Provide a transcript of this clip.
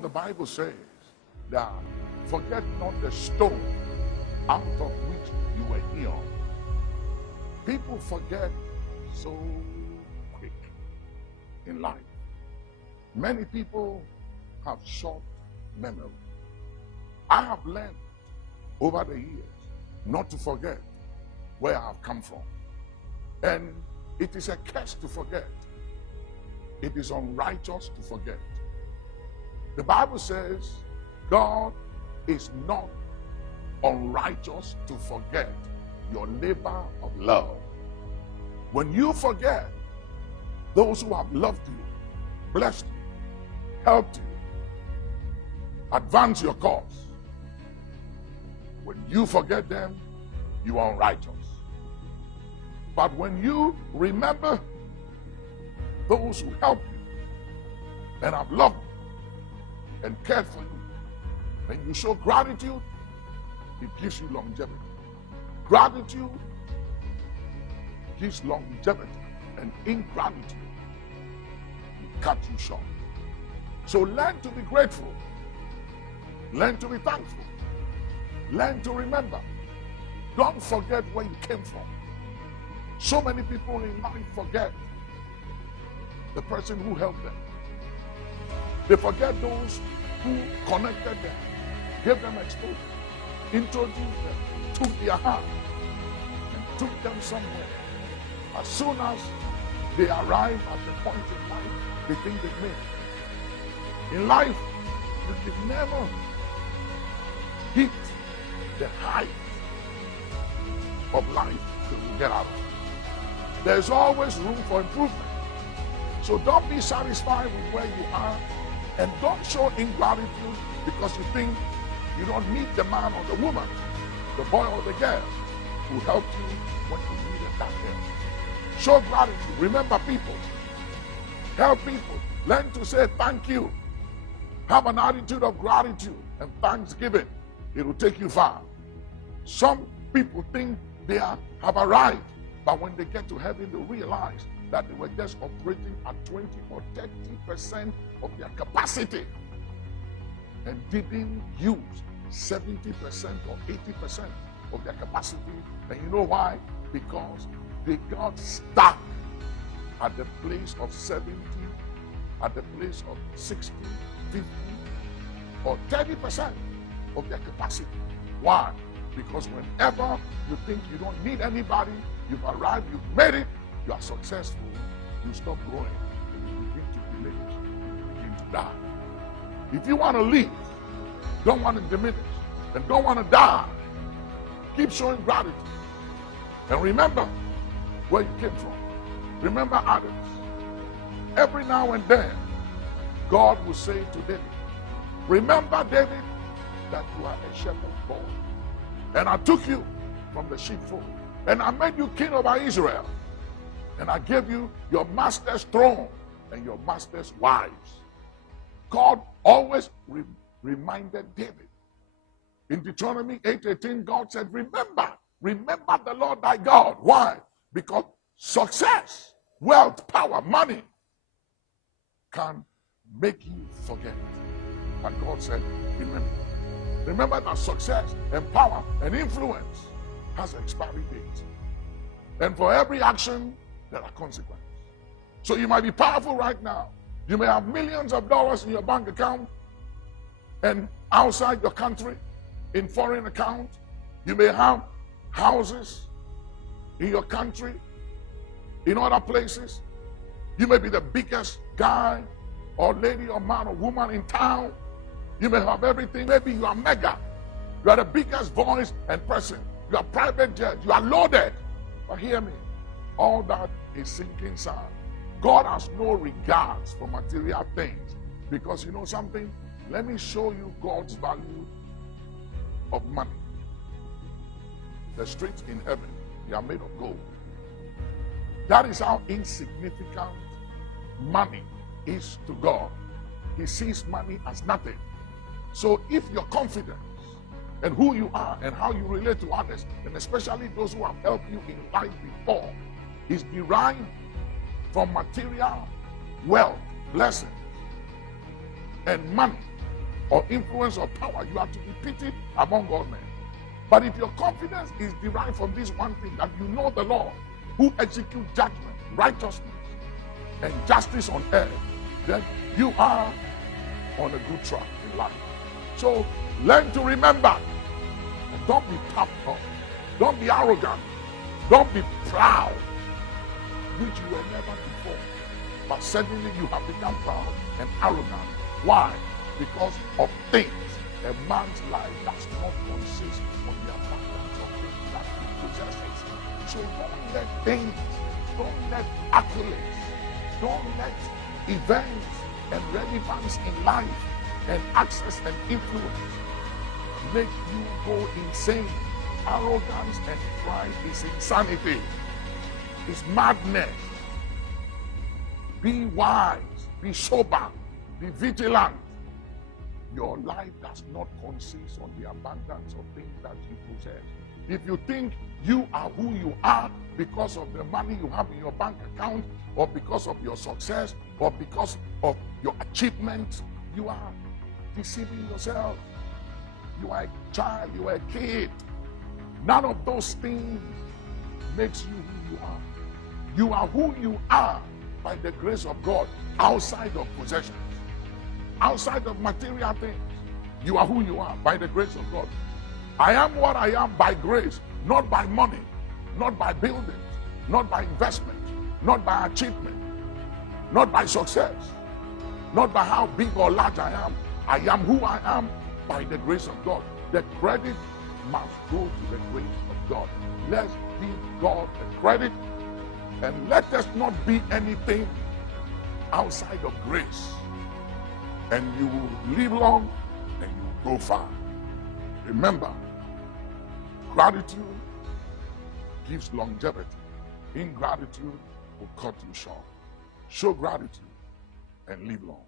The Bible says that forget not the stone out of which you were healed. People forget so quick in life. Many people have short memory. I have learned over the years not to forget where I have come from. And it is a curse to forget. It is unrighteous to forget. The Bible says God is not unrighteous to forget your labor of love. When you forget those who have loved you, blessed you, helped you, advance your cause, when you forget them, you are unrighteous. But when you remember those who helped you and have loved you and cared for you, and you show gratitude, it gives you longevity. Gratitude gives longevity, and ingratitude will cut you short. So learn to be grateful. Learn to be thankful. Learn to remember. Don't forget where you came from. So many people in life forget the person who helped them. They forget those who connected them, gave them exposure, introduced them, took their hand, and took them somewhere. As soon as they arrive at the point in life, they think they've made it. In life, you can never hit the height of life that you get out of it. There's always room for improvement. So don't be satisfied with where you are, and don't show ingratitude because you think you don't need the man or the woman, the boy or the girl who helped you when you needed that help. Show gratitude. Remember people. Help people. Learn to say thank you. Have an attitude of gratitude and thanksgiving. It will take you far. Some people think they have arrived, but when they get to heaven, they realize that they were just operating at 20 or 30% of their capacity and didn't use 70% or 80% of their capacity. And you know why? Because they got stuck at the place of 70, at the place of 60, 50, or 30% of their capacity. Why? Because whenever you think you don't need anybody, you've arrived, you've made it, you are successful, you stop growing, and you begin to diminish, you begin to die. If you want to live, don't want to diminish, and don't want to die, keep showing gratitude. And remember where you came from. Remember others. Every now and then, God will say to David, remember, David, that you are a shepherd boy. And I took you from the sheepfold, and I made you king over Israel. And I gave you your master's throne and your master's wives. God always reminded David. In Deuteronomy 8:18, God said, remember the Lord thy God. Why? Because success, wealth, power, money can make you forget. And God said, remember. Remember that success and power and influence has expiry dates. And for every action, there are consequences. So you might be powerful right now. You may have millions of dollars in your bank account and outside your country, in foreign account. You may have houses in your country, in other places. You may be the biggest guy or lady or man or woman in town. You may have everything. Maybe you are mega. You are the biggest voice and person. You are private jet. You are loaded. But hear me. All that is sinking sand. God has no regards for material things. Because you know something? Let me show you God's value of money. The streets in heaven, they are made of gold. That is how insignificant money is to God. He sees money as nothing. So if your confidence and who you are and how you relate to others, and especially those who have helped you in life before, is derived from material wealth, blessing, and money, or influence or power, you are to be pitied among all men. But if your confidence is derived from this one thing, that you know the Lord, who executes judgment, righteousness, and justice on earth, then you are on a good track in life. So learn to remember, and don't be puffed up, don't be arrogant, don't be proud, which you were never before. But suddenly you have become proud and arrogant. Why? Because of things. A man's life does not consist on the abundance of things that he possesses. So don't let things, don't let accolades, don't let events and relevance in life and access and influence make you go insane. Arrogance and pride is insanity. It's madness. Be wise, be sober, be vigilant. Your life does not consist on the abundance of things that you possess. If you think you are who you are because of the money you have in your bank account, or because of your success, or because of your achievements, you are deceiving yourself. You are a child, you are a kid. None of those things makes you who you are. You are who you are by the grace of God, outside of possessions, outside of material things. You are who you are by the grace of God. I am what I am by grace, not by money, not by buildings, not by investment, not by achievement, not by success, not by how big or large I am. I am who I am by the grace of God. The credit must go to the grace of God. Let's give God the credit, and let us not be anything outside of grace. And you will live long and you will go far. Remember, gratitude gives longevity. Ingratitude will cut you short. Show gratitude and live long.